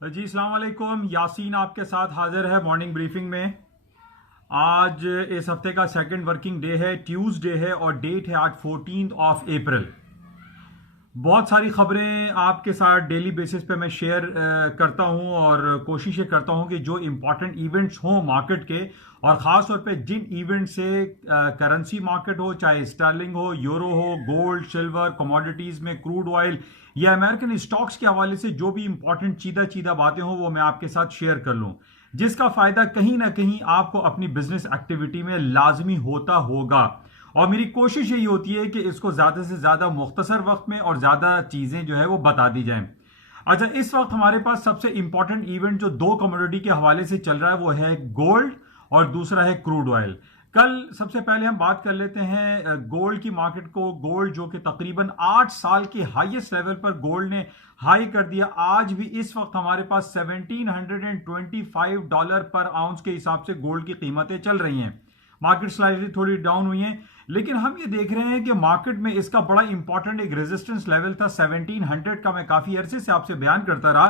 जी अस्सलाम वालेकुम। यासीन आपके साथ हाजिर है मॉर्निंग ब्रीफिंग में। आज इस हफ्ते का सेकंड वर्किंग डे है, ट्यूसडे है और डेट है आज 14 अप्रैल। बहुत सारी खबरें आपके साथ डेली बेसिस पे मैं शेयर करता हूं और कोशिश ये करता हूं कि जो इम्पोर्टेंट इवेंट्स हों मार्केट के, और ख़ास तौर पे जिन इवेंट से करेंसी मार्केट हो, चाहे स्टर्लिंग हो, यूरो हो, गोल्ड, सिल्वर, कमोडिटीज़ में क्रूड ऑयल या अमेरिकन स्टॉक्स के हवाले से जो भी इंपॉर्टेंट चीदा चीदा बातें हों वो मैं आपके साथ शेयर कर लूं, जिसका फ़ायदा कहीं ना कहीं आपको अपनी बिजनेस एक्टिविटी में लाजमी होता होगा। और मेरी कोशिश यही होती है कि इसको ज्यादा से ज्यादा मुख्तसर वक्त में और ज्यादा चीजें जो है वो बता दी जाएं। अच्छा, इस वक्त हमारे पास सबसे इंपॉर्टेंट इवेंट जो दो कमोडिटी के हवाले से चल रहा है वो है गोल्ड और दूसरा है क्रूड ऑयल। कल सबसे पहले हम बात कर लेते हैं गोल्ड की मार्केट को। गोल्ड जो कि तकरीबन 8 साल के हाईएस्ट लेवल पर गोल्ड ने हाई कर दिया। आज भी इस वक्त हमारे पास $1725 पर आउंस के हिसाब से गोल्ड की कीमतें चल रही हैं। मार्केट स्लाइडली थोड़ी डाउन हुई है, लेकिन हम ये देख रहे हैं कि मार्केट में इसका बड़ा इंपॉर्टेंट एक रेजिस्टेंस लेवल था 1700 का। मैं काफी अरसे से आपसे बयान करता रहा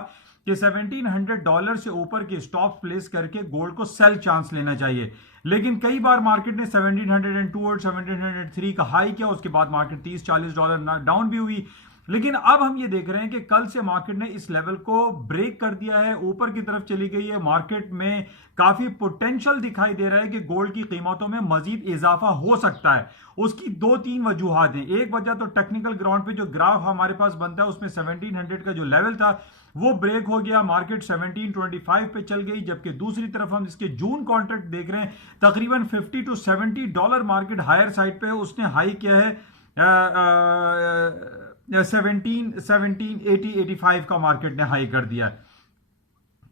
कि $1700 से ऊपर के स्टॉप प्लेस करके गोल्ड को सेल चांस लेना चाहिए, लेकिन कई बार मार्केट ने 1702 और 1703 का हाई किया, उसके बाद मार्केट $30-40 डाउन भी हुई। लेकिन अब हम ये देख रहे हैं कि कल से मार्केट ने इस लेवल को ब्रेक कर दिया है, ऊपर की तरफ चली गई है। मार्केट में काफी पोटेंशियल दिखाई दे रहा है कि गोल्ड की कीमतों में मजीद इजाफा हो सकता है। उसकी दो तीन वजूहात हैं। एक वजह तो टेक्निकल ग्राउंड पे जो ग्राफ हमारे पास बनता है उसमें 1700 का जो लेवल था वो ब्रेक हो गया, मार्केट 1725 पे चल गई। जबकि दूसरी तरफ हम इसके जून कॉन्ट्रैक्ट देख रहे हैं, तकरीबन $50 to $70 मार्केट हायर साइड पे है। उसने हाई किया है 1780-85 का मार्केट ने हाई कर दिया है।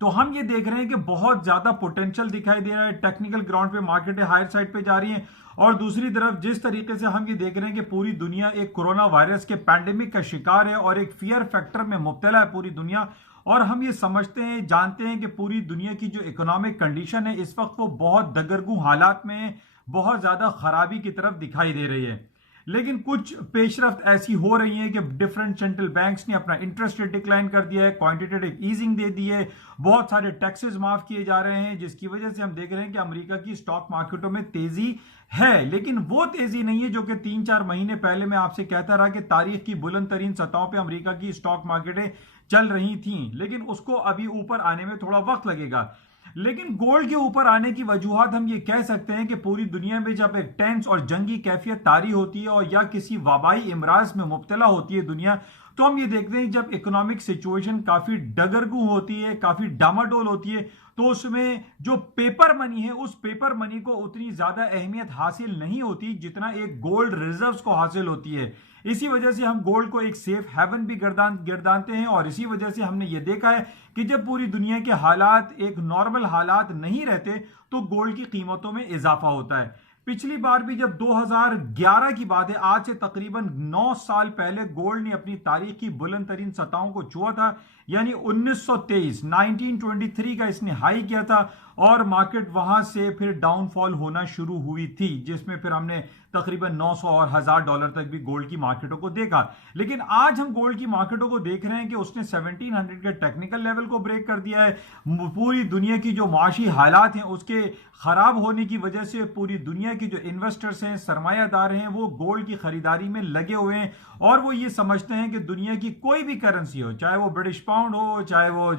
तो हम ये देख रहे हैं कि बहुत ज्यादा पोटेंशियल दिखाई दे रहा है। टेक्निकल ग्राउंड पे मार्केट हायर साइड पे जा रही है, और दूसरी तरफ जिस तरीके से हम ये देख रहे हैं कि पूरी दुनिया एक कोरोना वायरस के पैंडेमिक का शिकार है और एक फियर फैक्टर में मुब्तला है पूरी दुनिया। और हम ये समझते हैं, जानते हैं कि पूरी दुनिया की जो इकोनॉमिक कंडीशन है इस वक्त वो बहुत दगरगू हालात में, बहुत ज्यादा खराबी की तरफ दिखाई दे रही है। लेकिन कुछ पेशरफ्त ऐसी हो रही है कि डिफरेंट सेंट्रल बैंक्स ने अपना इंटरेस्ट रेट डिक्लाइन कर दिया है, क्वांटिटेटिव ईजिंग दे दी है, बहुत सारे टैक्सेस माफ किए जा रहे हैं, जिसकी वजह से हम देख रहे हैं कि अमेरिका की स्टॉक मार्केटों में तेजी है। लेकिन वो तेजी नहीं है जो कि 3-4 महीने पहले मैं आपसे कहता रहा कि तारीख की बुलंद तरीन सतहों पर अमेरिका की स्टॉक मार्केटें चल रही थी, लेकिन उसको अभी ऊपर आने में थोड़ा वक्त लगेगा। लेकिन गोल्ड के ऊपर आने की वजूहत हम ये कह सकते हैं कि पूरी दुनिया में जब एक टेंस और जंगी कैफियत तारी होती है और या किसी वबाई इमराज में मुब्तला होती है दुनिया, तो हम ये देखते हैं जब इकोनॉमिक सिचुएशन काफी डगरगू होती है, काफी डामाडोल होती है, तो उसमें जो पेपर मनी है उस पेपर मनी को उतनी ज्यादा अहमियत हासिल नहीं होती जितना एक गोल्ड रिजर्व्स को हासिल होती है। इसी वजह से हम गोल्ड को एक सेफ हेवन भी गिरदानते हैं, और इसी वजह से हमने ये देखा है कि जब पूरी दुनिया के हालात एक नॉर्मल हालात नहीं रहते तो गोल्ड की कीमतों में इजाफा होता है। पिछली बार भी जब 2011 की बात है, आज से तकरीबन 9 साल पहले गोल्ड ने अपनी तारीख की बुलंद तरीन सतहों को छुआ था, यानी 1923 का इसने हाई किया था, और मार्केट वहां से फिर डाउनफॉल होना शुरू हुई थी, जिसमें फिर हमने तकरीबन 900 और $1000 तक भी गोल्ड की मार्केटों को देखा। लेकिन आज हम गोल्ड की मार्केटों को देख रहे हैं कि उसने 1700 के टेक्निकल लेवल को ब्रेक कर दिया है। पूरी दुनिया की जो माशी हालात हैं उसके खराब होने की वजह से पूरी दुनिया की जो इन्वेस्टर्स हैं, सरमायादार हैं, वो गोल्ड की खरीदारी में लगे हुए हैं, और वो ये समझते हैं कि दुनिया की कोई भी करेंसी हो, चाहे वो ब्रिटिश पाउंड हो, चाहे वो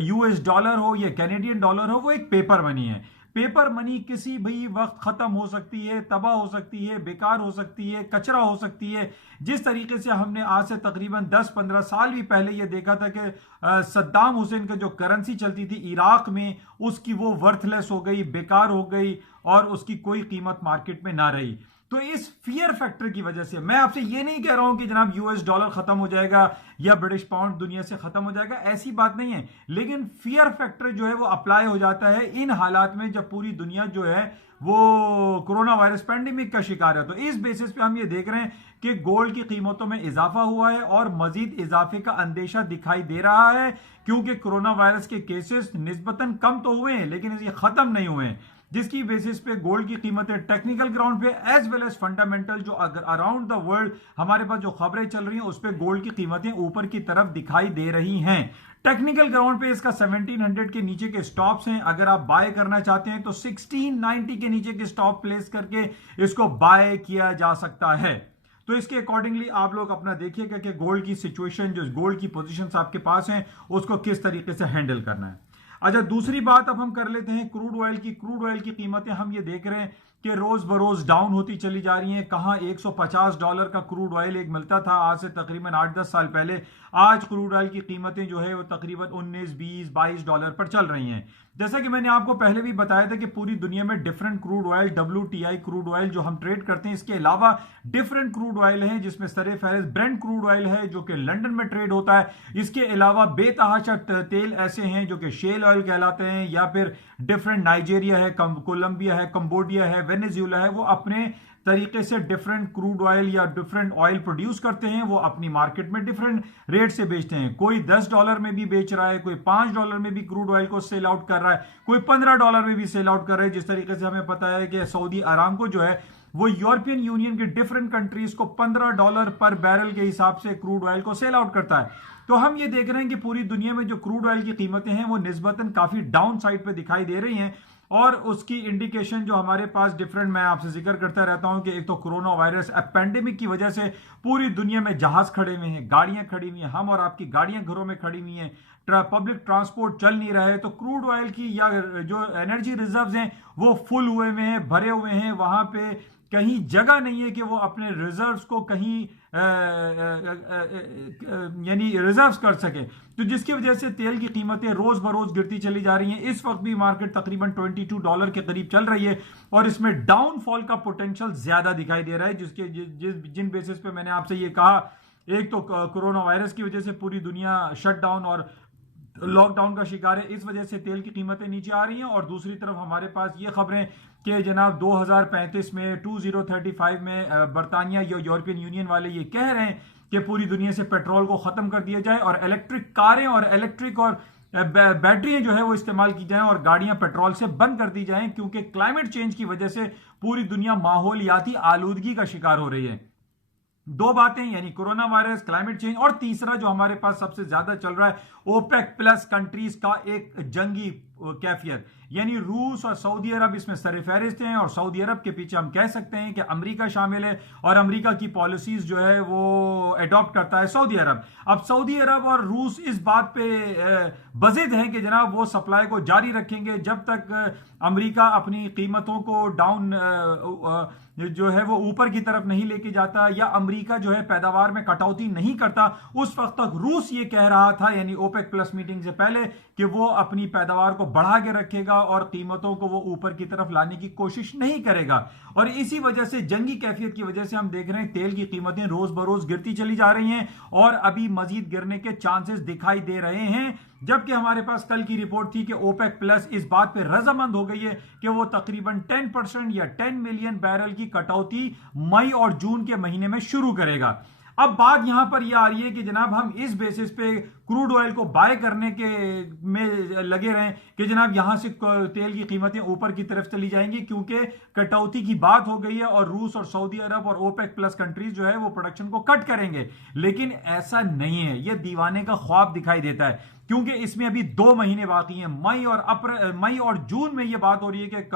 US डॉलर हो या कैनेडियन डॉलर हो, वो एक पेपर मनी है। पेपर मनी किसी भी वक्त खत्म हो सकती है, तबाह हो सकती है, बेकार हो सकती है, कचरा हो सकती है। जिस तरीके से हमने आज से तकरीबन 10-15 साल भी पहले यह देखा था कि सद्दाम हुसैन की जो करेंसी चलती थी इराक में, उसकी वो वर्थलेस हो गई, बेकार हो गई, और उसकी कोई कीमत मार्केट में ना रही। तो इस फियर फैक्टर की वजह से मैं आपसे ये नहीं कह रहा हूं कि जनाब US डॉलर खत्म हो जाएगा या ब्रिटिश पाउंड दुनिया से खत्म हो जाएगा, ऐसी बात नहीं है। लेकिन फियर फैक्टर जो है वो अप्लाई हो जाता है इन हालात में जब पूरी दुनिया जो है वो कोरोना वायरस पैंडेमिक का शिकार है। तो इस बेसिस पे हम ये देख रहे हैं कि गोल्ड की कीमतों में इजाफा हुआ है और मजीद इजाफे का अंदेशा दिखाई दे रहा है, क्योंकि कोरोना वायरस के केसेस निस्बतन कम तो हुए हैं लेकिन ये खत्म नहीं हुए हैं। जिसकी बेसिस पे गोल्ड की कीमतें टेक्निकल ग्राउंड पे एज वेल एज फंडामेंटल जो अराउंड द वर्ल्ड हमारे पास जो खबरें चल रही हैं उस पर गोल्ड की कीमतें ऊपर की तरफ दिखाई दे रही हैं। टेक्निकल ग्राउंड पे इसका 1700 के नीचे के स्टॉप्स हैं, अगर आप बाय करना चाहते हैं तो 1690 के नीचे के स्टॉप प्लेस करके इसको बाय किया जा सकता है। तो इसके अकॉर्डिंगली आप लोग अपना देखिएगा कि गोल्ड की सिचुएशन, जो गोल्ड की पोजीशंस आपके पास हैं, उसको किस तरीके से हैंडल करना है। अच्छा, दूसरी बात अब हम कर लेते हैं क्रूड ऑयल की। क्रूड ऑयल की कीमतें हम ये देख रहे हैं कि रोज बरोज डाउन होती चली जा रही हैं। कहां $150 का क्रूड ऑयल एक मिलता था आज से तकरीबन 8-10 साल पहले, आज क्रूड ऑयल की कीमतें जो है वो तकरीबन 19, 20, $22 पर चल रही हैं। जैसा कि मैंने आपको पहले भी बताया था कि पूरी दुनिया में different crude oil, WTI crude oil जो हम ट्रेड करते हैं, इसके अलावा डिफरेंट क्रूड ऑयल हैं जिसमें सरे फहरिस्त ब्रेंट क्रूड ऑयल है जो कि लंदन में ट्रेड होता है। इसके अलावा बेतहाशा तेल ऐसे हैं जो कि शेल ऑयल कहलाते हैं, या फिर डिफरेंट नाइजीरिया है, कोलंबिया है, कंबोडिया है, वेनेजुएला है, वो अपने तरीके से डिफरेंट क्रूड ऑयल या डिफरेंट ऑयल प्रोड्यूस करते हैं। वो अपनी मार्केट में डिफरेंट रेट से बेचते हैं। कोई $10 में भी बेच रहा है, कोई $5 में भी क्रूड ऑयल को सेल आउट कर रहा है, कोई $15 में भी सेल आउट कर रहा है। जिस तरीके से हमें पता है कि सऊदी अरामको जो है वो यूरोपियन यूनियन के डिफरेंट कंट्रीज को $15 पर बैरल के हिसाब से क्रूड ऑयल को सेल आउट करता है। तो हम ये देख रहे हैं कि पूरी दुनिया में जो क्रूड ऑयल की कीमतें हैं वो निस्बतन काफी डाउन साइड पे दिखाई दे रही हैं। और उसकी इंडिकेशन जो हमारे पास डिफरेंट, मैं आपसे जिक्र करता रहता हूं कि एक तो कोरोना वायरस पेंडेमिक की वजह से पूरी दुनिया में जहाज खड़े हुए हैं, गाड़ियां खड़ी हुई हैं, हम और आपकी गाड़ियां घरों में खड़ी हुई हैं, पब्लिक ट्रांसपोर्ट चल नहीं रहा है, तो क्रूड ऑयल की या जो एनर्जी रिजर्व्स हैं वो फुल हुए हैं, भरे हुए हैं। वहां पे कहीं जगह नहीं है कि वो अपने रिजर्व्स को कहीं यानी रिजर्व्स कर सके। तो जिसकी वजह से तेल की कीमतें रोज बरोज गिरती चली जा रही हैं। इस वक्त भी मार्केट तकरीबन $22 के करीब चल रही है और इसमें डाउनफॉल का पोटेंशियल ज्यादा दिखाई दे रहा है। जिन बेसिस पे मैंने आपसे ये कहा, एक तो कोरोना वायरस की वजह से पूरी दुनिया शटडाउन और लॉकडाउन का शिकार है, इस वजह से तेल की कीमतें नीचे आ रही हैं। और दूसरी तरफ हमारे पास ये खबरें कि जनाब 2035 में 2035 में बरतानिया या यूरोपियन यूनियन वाले ये कह रहे हैं कि पूरी दुनिया से पेट्रोल को खत्म कर दिया जाए और इलेक्ट्रिक कारें और इलेक्ट्रिक और बैटरियां जो है वो इस्तेमाल की जाएं और गाड़ियां पेट्रोल से बंद कर दी जाएं, क्योंकि क्लाइमेट चेंज की वजह से पूरी दुनिया माहौलियाती आलूदगी का शिकार हो रही है। दो बातें, यानी कोरोना वायरस, क्लाइमेट चेंज, और तीसरा जो हमारे पास सबसे ज्यादा चल रहा है ओपेक प्लस कंट्रीज का एक जंगी कैफियत, यानी रूस और सऊदी अरब इसमें सरफहरिस्त हैं। और सऊदी अरब के पीछे हम कह सकते हैं कि अमेरिका शामिल है और अमेरिका की पॉलिसीज जो है वो अडॉप्ट करता है सऊदी अरब। अब सऊदी अरब और रूस इस बात पे बजिद हैं कि जनाब वो सप्लाई को जारी रखेंगे जब तक अमेरिका अपनी कीमतों को डाउन जो है वो ऊपर की तरफ नहीं लेके जाता, या अमेरिका जो है पैदावार में कटौती नहीं करता। उस वक्त तक रूस ये कह रहा था, यानी ओपेक प्लस मीटिंग से पहले, कि वो अपनी पैदावार को बढ़ा के रखेगा और कीमतों को वो ऊपर की तरफ लाने की कोशिश नहीं करेगा। और इसी वजह से, जंगी कैफियत की वजह से, हम देख रहे हैं तेल की कीमतें रोज बरोज गिरती चली जा रही हैं और अभी मजीद गिरने के चांसेस दिखाई दे रहे हैं। जबकि हमारे पास कल की रिपोर्ट थी कि ओपेक प्लस इस बात पे रजामंद हो गई है कि वो तकरीबन 10% या 10 मिलियन बैरल की कटौती मई और जून के महीने में शुरू करेगा। अब बात यहां पर यह आ रही है कि जनाब हम इस बेसिस पे क्रूड ऑयल को बाय करने के में लगे रहें कि जनाब यहां से तेल की कीमतें ऊपर की तरफ चली जाएंगी, क्योंकि कटौती की बात हो गई है और रूस और सऊदी अरब और ओपेक प्लस कंट्रीज जो है वो प्रोडक्शन को कट करेंगे। लेकिन ऐसा नहीं है, यह दीवाने का ख्वाब दिखाई देता है, क्योंकि इसमें अभी 2 महीने बाकी हैं। मई और जून में यह बात हो रही है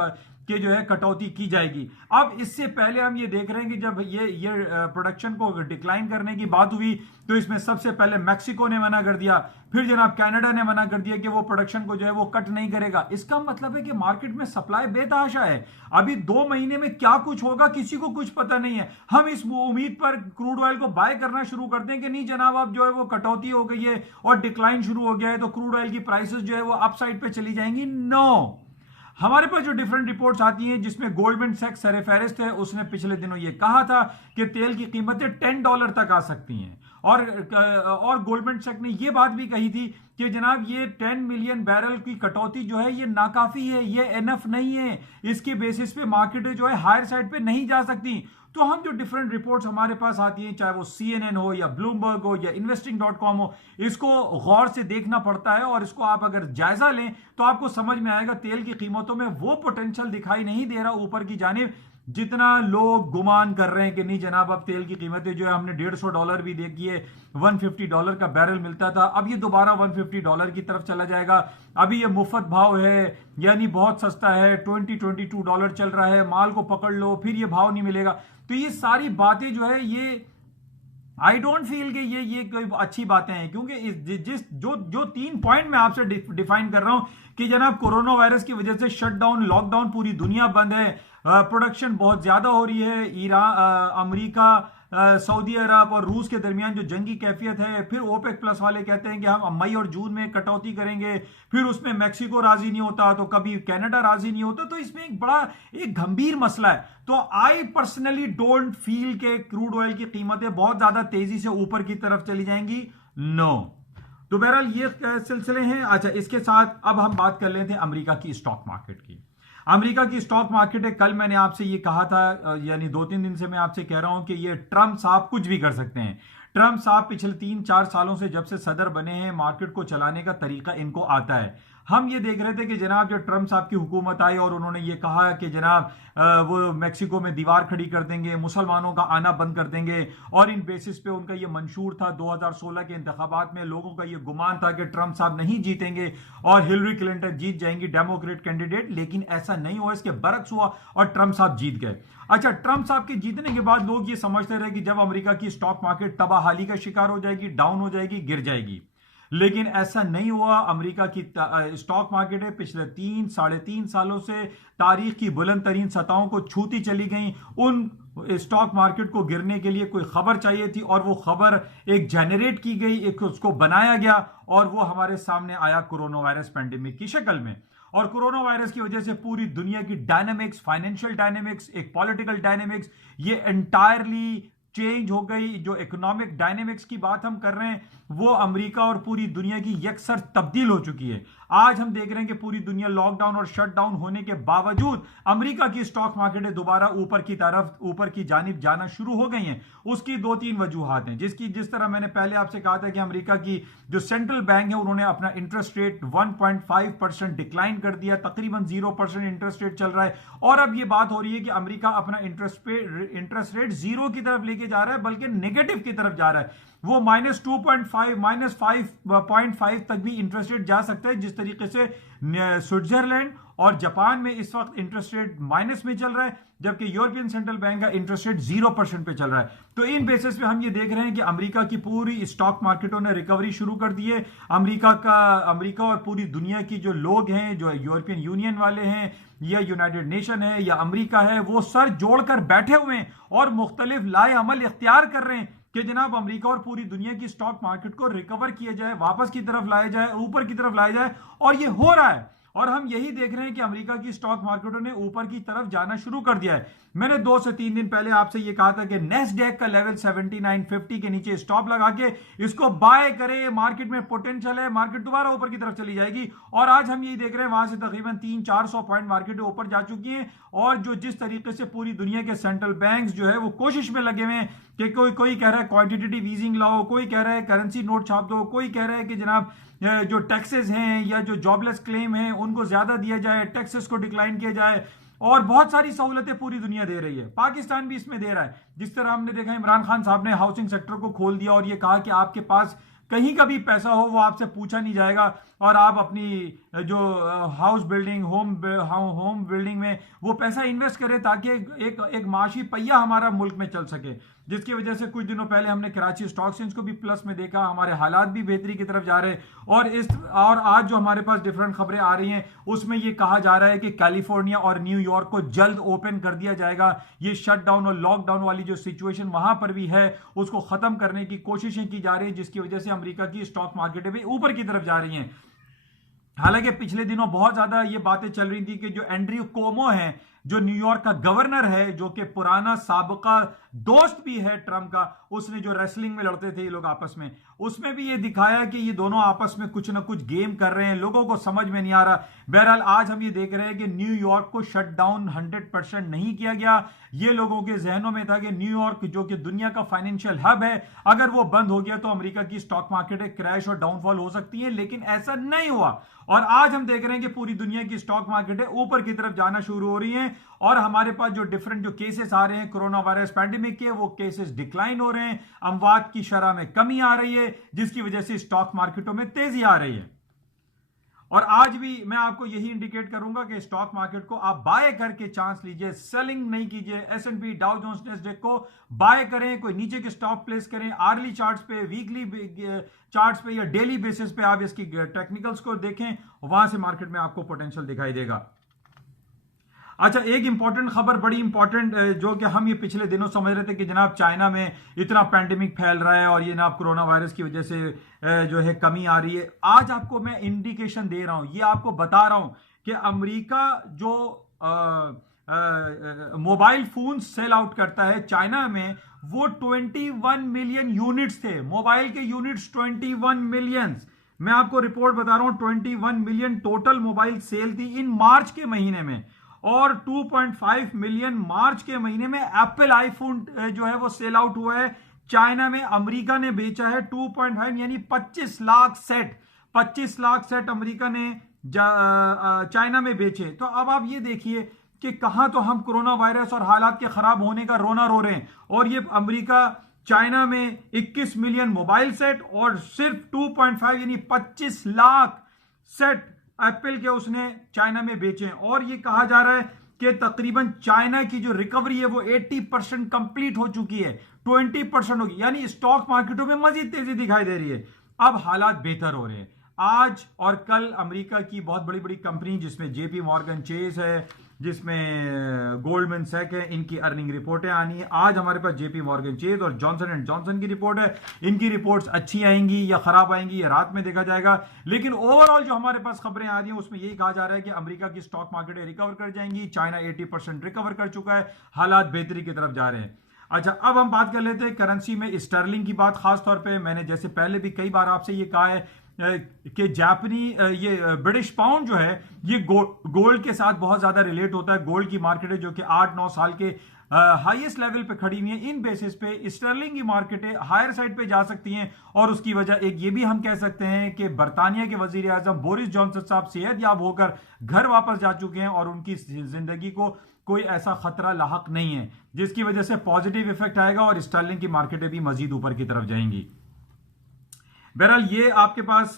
कि जो है कटौती की जाएगी। अब इससे पहले हम ये देख रहे हैं कि जब ये प्रोडक्शन को डिक्लाइन करने की बात हुई तो इसमें सबसे पहले मैक्सिको ने मना कर दिया, फिर जनाब कनाडा ने मना कर दिया कि वो प्रोडक्शन को जो है वो कट नहीं करेगा। इसका मतलब है कि मार्केट में सप्लाई बेतहाशा है। अभी 2 महीने में क्या कुछ होगा किसी को कुछ पता नहीं है। हम इस उम्मीद पर क्रूड ऑयल को बाय करना शुरू करते हैं कि नहीं जनाब अब जो है वो कटौती हो गई है और डिक्लाइन शुरू हो गया है तो क्रूड ऑयल की प्राइसेस जो है वो अपसाइड पे चली जाएंगी। नो, हमारे पास जो डिफरेंट रिपोर्ट्स आती हैं जिसमें गोल्डमैन सैक्स सरफहरिस्त है, उसने पिछले दिनों ये कहा था कि तेल की कीमतें $10 तक आ सकती हैं। और गोल्डमैन सैक्स ने ये बात भी कही थी कि जनाब ये 10 मिलियन बैरल की कटौती जो है ये नाकाफी है, ये एनफ नहीं है, इसके बेसिस पे मार्केट जो है हायर साइड पे नहीं जा सकती। तो हम जो डिफरेंट रिपोर्ट्स हमारे पास आती हैं, चाहे वो CNN हो या ब्लूमबर्ग हो या investing.com हो, इसको गौर से देखना पड़ता है और इसको आप अगर जायजा लें तो आपको समझ में आएगा तेल की कीमतों में वो पोटेंशियल दिखाई नहीं दे रहा ऊपर की जानिब जितना लोग गुमान कर रहे हैं कि नहीं जनाब अब तेल की कीमतें जो है हमने $150 भी देखी है, $150 का बैरल मिलता था, अब ये दोबारा $150 की तरफ चला जाएगा। अभी ये मुफ्त भाव है, यानी बहुत सस्ता है, $22 चल रहा है, माल को पकड़ लो फिर ये भाव नहीं मिलेगा। तो ये सारी बातें जो है ये आई डोंट फील कि ये कोई अच्छी बातें हैं, क्योंकि जिस जो 3 पॉइंट मैं आपसे डिफाइन कर रहा हूं कि जनाब कोरोना वायरस की वजह से शटडाउन लॉकडाउन पूरी दुनिया बंद है, प्रोडक्शन बहुत ज्यादा हो रही है, ईरान अमेरिका सऊदी अरब और रूस के दरमियान जो जंगी कैफियत है, फिर ओपेक प्लस वाले कहते हैं कि हम मई और जून में कटौती करेंगे, फिर उसमें मैक्सिको राजी नहीं होता तो कभी कनाडा राजी नहीं होता, तो इसमें एक गंभीर मसला है। तो आई पर्सनली डोंट फील के क्रूड ऑयल की कीमतें बहुत ज्यादा तेजी से ऊपर की तरफ चली जाएंगी, नो। तो बहरहाल ये सिलसिले हैं। अच्छा, इसके साथ अब हम बात कर लेते हैं अमेरिका की स्टॉक मार्केट की। अमेरिका की स्टॉक मार्केट है, कल मैंने आपसे ये कहा था, यानी 2-3 दिन से मैं आपसे कह रहा हूं कि ये ट्रंप साहब कुछ भी कर सकते हैं। ट्रंप साहब पिछले 3-4 सालों से जब से सदर बने हैं मार्केट को चलाने का तरीका इनको आता है। हम ये देख रहे थे कि जनाब जब ट्रंप साहब की हुकूमत आई और उन्होंने ये कहा कि जनाब वो मैक्सिको में दीवार खड़ी कर देंगे, मुसलमानों का आना बंद कर देंगे, और इन बेसिस पे उनका ये मंशूर था। 2016 के इंतखाबात में लोगों का ये गुमान था कि ट्रंप साहब नहीं जीतेंगे और हिलरी क्लिंटन जीत जाएंगी डेमोक्रेट कैंडिडेट, लेकिन ऐसा नहीं हुआ, इसके बरक्स हुआ और ट्रंप साहब जीत गए। अच्छा, ट्रंप साहब के जीतने के बाद लोग ये समझते रहे कि जब अमेरिका की स्टॉक मार्केट तबाहाली का शिकार हो जाएगी, डाउन हो जाएगी, गिर जाएगी, लेकिन ऐसा नहीं हुआ। अमेरिका की स्टॉक मार्केट है पिछले 3-3.5 सालों से तारीख की बुलंद तरीन सतहों को छूती चली गई। उन स्टॉक मार्केट को गिरने के लिए कोई खबर चाहिए थी और वो खबर एक जनरेट की गई, एक उसको बनाया गया और वो हमारे सामने आया कोरोना वायरस पेंडेमिक की शक्ल में। और कोरोना वायरस की वजह से पूरी दुनिया की डायनेमिक्स, फाइनेंशियल डायनेमिक्स, एक पॉलिटिकल डायनेमिक्स, ये एंटायरली चेंज हो गई। जो इकोनॉमिक डायनेमिक्स की बात हम कर रहे हैं वो अमेरिका और पूरी दुनिया की यकसर तब्दील हो चुकी है। आज हम देख रहे हैं कि पूरी दुनिया लॉकडाउन और शटडाउन होने के बावजूद अमेरिका की स्टॉक मार्केटें दोबारा ऊपर की जानिब जाना शुरू हो गई हैं। उसकी 2-3 वजूहात हैं, जिस तरह मैंने पहले आपसे कहा था कि अमेरिका की जो सेंट्रल बैंक है उन्होंने अपना इंटरेस्ट रेट 1.5% डिक्लाइन कर दिया, तकरीबन 0% इंटरेस्ट रेट चल रहा है, और अब ये बात हो रही है कि अमेरिका अपना इंटरेस्ट रेट 0 की तरफ लेके जा रहा है, बल्कि नेगेटिव की तरफ जा रहा है। वो -2.5 -5.5 तक भी इंटरेस्ट रेट जा सकता है, जिस तरीके से स्विट्जरलैंड और जापान में इस वक्त इंटरेस्ट रेट माइनस में चल रहा है, जबकि यूरोपियन सेंट्रल बैंक का इंटरेस्ट रेट 0% पे चल रहा है। तो इन बेसिस पे हम ये देख रहे हैं कि अमेरिका की पूरी स्टॉक मार्केटों ने रिकवरी शुरू कर दी है। अमेरिका और पूरी दुनिया की जो लोग हैं, जो यूरोपियन यूनियन वाले हैं या यूनाइटेड नेशन है या अमेरिका है, वो सर जोड़कर बैठे हुए हैं और मुख्तलिफ लाए अमल इख्तियार कर रहे हैं कि जनाब अमेरिका और पूरी दुनिया की स्टॉक मार्केट को रिकवर किया जाए, वापस की तरफ लाया जाए, ऊपर की तरफ लाया जाए, और ये हो रहा है। और हम यही देख रहे हैं कि अमेरिका की स्टॉक मार्केटों ने ऊपर की तरफ जाना शुरू कर दिया है। मैंने 2 से 3 दिन पहले आपसे ये कहा था कि नेस्डैक का लेवल 7950 के नीचे स्टॉप लगा के इसको बाय करे, मार्केट में पोटेंशियल है, मार्केट दोबारा ऊपर की तरफ चली जाएगी। और आज हम यही देख रहे हैं, वहां से तकरीबन 300-400 पॉइंट मार्केट ऊपर जा चुकी है। और जिस तरीके से पूरी दुनिया के सेंट्रल बैंक्स जो है वो कोशिश में लगे हुए हैं कि कोई कह रहा है क्वांटिटेटिव ईजिंग लाओ, कोई कह रहा है करेंसी नोट छाप दो, कोई कह रहा है कि जनाब जो टैक्सेस हैं या जो जॉबलेस क्लेम हैं उनको ज्यादा दिया जाए, टैक्सेस को डिक्लाइन किया जाए, और बहुत सारी सहूलतें पूरी दुनिया दे रही है। पाकिस्तान भी इसमें दे रहा है। जिस तरह हमने देखा इमरान खान साहब ने हाउसिंग सेक्टर को खोल दिया और ये कहा कि आपके पास कहीं का भी पैसा हो वो आपसे पूछा नहीं जाएगा और आप अपनी जो हाउस बिल्डिंग होम बिल्डिंग में वो पैसा इन्वेस्ट करें ताकि एक माशी पहिया हमारा मुल्क में चल सके। जिसकी वजह से कुछ दिनों पहले हमने कराची स्टॉक एक्सचेंज को भी प्लस में देखा, हमारे हालात भी बेहतरी की तरफ जा रहे हैं। और आज जो हमारे पास डिफरेंट खबरें आ रही हैं उसमें ये कहा जा रहा है कि कैलिफोर्निया और न्यूयॉर्क को जल्द ओपन कर दिया जाएगा। ये शटडाउन और लॉकडाउन वाली जो सिचुएशन वहां पर भी है उसको खत्म करने की कोशिशें की जा रही है, जिसकी वजह से अमेरिका की स्टॉक मार्केटें भी ऊपर की तरफ जा रही हैं। हालांकि पिछले दिनों बहुत ज्यादा ये बातें चल रही थी कि जो एंड्रयू कोमो हैं जो न्यूयॉर्क का गवर्नर है, जो कि पुराना साबका दोस्त भी है ट्रंप का, उसने जो रेसलिंग में लड़ते थे ये लोग आपस में, उसमें भी ये दिखाया कि ये दोनों आपस में कुछ ना कुछ गेम कर रहे हैं, लोगों को समझ में नहीं आ रहा। बहरहाल आज हम ये देख रहे हैं कि न्यूयॉर्क को शट डाउन 100% नहीं किया गया। ये लोगों के जहनों में था कि न्यूयॉर्क जो कि दुनिया का फाइनेंशियल हब है, अगर वो बंद हो गया तो अमेरिका की स्टॉक मार्केट क्रैश और डाउनफॉल हो सकती है, लेकिन ऐसा नहीं हुआ। और आज हम देख रहे हैं कि पूरी दुनिया की स्टॉक मार्केटें ऊपर की तरफ जाना शुरू हो रही हैं और हमारे पास जो डिफरेंट जो केसेस आ रहे हैं कोरोना वायरस पैंडेमिक के, वो केसेस डिक्लाइन हो रहे हैं, अमवात की शरह में कमी आ रही है, जिसकी वजह से स्टॉक मार्केटों में तेजी आ रही है। और आज भी मैं आपको यही इंडिकेट करूंगा कि स्टॉक मार्केट को आप बाय करके चांस लीजिए, सेलिंग नहीं कीजिए। एस&पी, डाउ जोन्स, नैस्डैक को बाय करें, कोई नीचे के स्टॉप प्लेस करें, आर्ली चार्ट्स पे, वीकली चार्ट्स पे या डेली बेसिस पे आप इसकी टेक्निकल्स को देखें, वहां से मार्केट में आपको पोटेंशियल दिखाई देगा। अच्छा, एक इंपॉर्टेंट खबर, बड़ी इंपॉर्टेंट, जो कि हम ये पिछले दिनों समझ रहे थे कि जनाब चाइना में इतना पैंडेमिक फैल रहा है और ये जनाब कोरोना वायरस की वजह से जो है कमी आ रही है। आज आपको मैं इंडिकेशन दे रहा हूं, ये आपको बता रहा हूं कि अमेरिका जो मोबाइल फोन सेल आउट करता है चाइना में, वो 21 मिलियन यूनिट्स थे, मोबाइल के यूनिट्स 21 मिलियन। मैं आपको रिपोर्ट बता रहा हूं, 21 मिलियन टोटल मोबाइल सेल थी इन मार्च के महीने में, और 2.5 मिलियन मार्च के महीने में एप्पल आईफोन जो है वो सेल आउट हुआ है चाइना में। अमेरिका ने बेचा है 2.5 यानी 25 lakh set, 25 lakh set America ने चाइना में बेचे। तो अब आप ये देखिए कि कहां तो हम कोरोना वायरस और हालात के खराब होने का रोना रो रहे हैं, और ये अमेरिका चाइना में 21 मिलियन मोबाइल सेट और सिर्फ 2.5 यानी 25 लाख सेट एप्पल के उसने चाइना में बेचे। और ये कहा जा रहा है कि तकरीबन चाइना की जो रिकवरी है वो 80% कंप्लीट हो चुकी है, 20% होगी, यानी स्टॉक मार्केटों में मजीद तेजी दिखाई दे रही है। अब हालात बेहतर हो रहे हैं। आज और कल अमेरिका की बहुत बड़ी बड़ी कंपनी, जिसमें जेपी मॉर्गन चेस है, जिसमें गोल्डमैन सैक है, इनकी अर्निंग रिपोर्टें आनी है। आज हमारे पास जेपी मॉर्गन चेस और जॉनसन एंड जॉनसन की रिपोर्ट है। इनकी रिपोर्ट्स अच्छी आएंगी या खराब आएंगी ये रात में देखा जाएगा, लेकिन ओवरऑल जो हमारे पास खबरें आ रही हैं उसमें यही कहा जा रहा है कि अमेरिका की स्टॉक मार्केटें रिकवर कर जाएंगी, चाइना 80% रिकवर कर चुका है, हालात बेहतरी की तरफ जा रहे हैं। अच्छा, अब हम बात कर लेते हैं करेंसी में स्टर्लिंग की बात। खासतौर पे मैंने जैसे पहले भी कई बार आपसे ये कहा है कि जापानी ये ब्रिटिश पाउंड जो है ये गोल्ड के साथ बहुत ज्यादा रिलेट होता है। गोल्ड की मार्केटें जो कि 8-9 साल के हाईएस्ट लेवल पे खड़ी हुई हैं, इन बेसिस पे स्टर्लिंग की मार्केटें हायर साइड पे जा सकती हैं। और उसकी वजह एक ये भी हम कह सकते हैं कि बरतानिया के वजीर आजम बोरिस जॉनसन साहब सेहतयाब होकर घर वापस जा चुके हैं और उनकी जिंदगी को कोई ऐसा खतरा लाहक नहीं है, जिसकी वजह से पॉजिटिव इफेक्ट आएगा और स्टर्लिंग की मार्केटें भी मजीद ऊपर की तरफ जाएंगी। बहरहाल ये आपके पास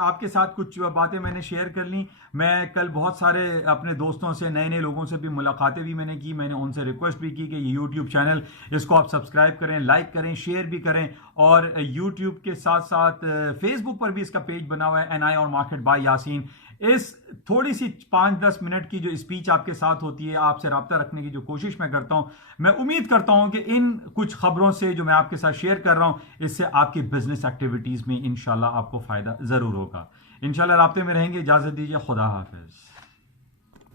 आपके साथ कुछ बातें मैंने शेयर कर ली। मैं कल बहुत सारे अपने दोस्तों से, नए नए लोगों से भी मुलाकातें भी मैंने की। मैंने उनसे रिक्वेस्ट भी की कि ये यूट्यूब चैनल, इसको आप सब्सक्राइब करें, लाइक करें, शेयर भी करें, और यूट्यूब के साथ साथ फेसबुक पर भी इसका पेज बना हुआ है, NI और मार्केट बाय यासीन। इस थोड़ी सी 5-10 मिनट की जो स्पीच आपके साथ होती है, आपसे रब्ता रखने की जो कोशिश मैं करता हूं, मैं उम्मीद करता हूं कि इन कुछ खबरों से जो मैं आपके साथ शेयर कर रहा हूं, इससे आपकी बिजनेस एक्टिविटीज में इंशाल्लाह आपको फायदा जरूर होगा। इंशाल्लाह राब्ते में रहेंगे। इजाजत दीजिए, खुदा हाफिज।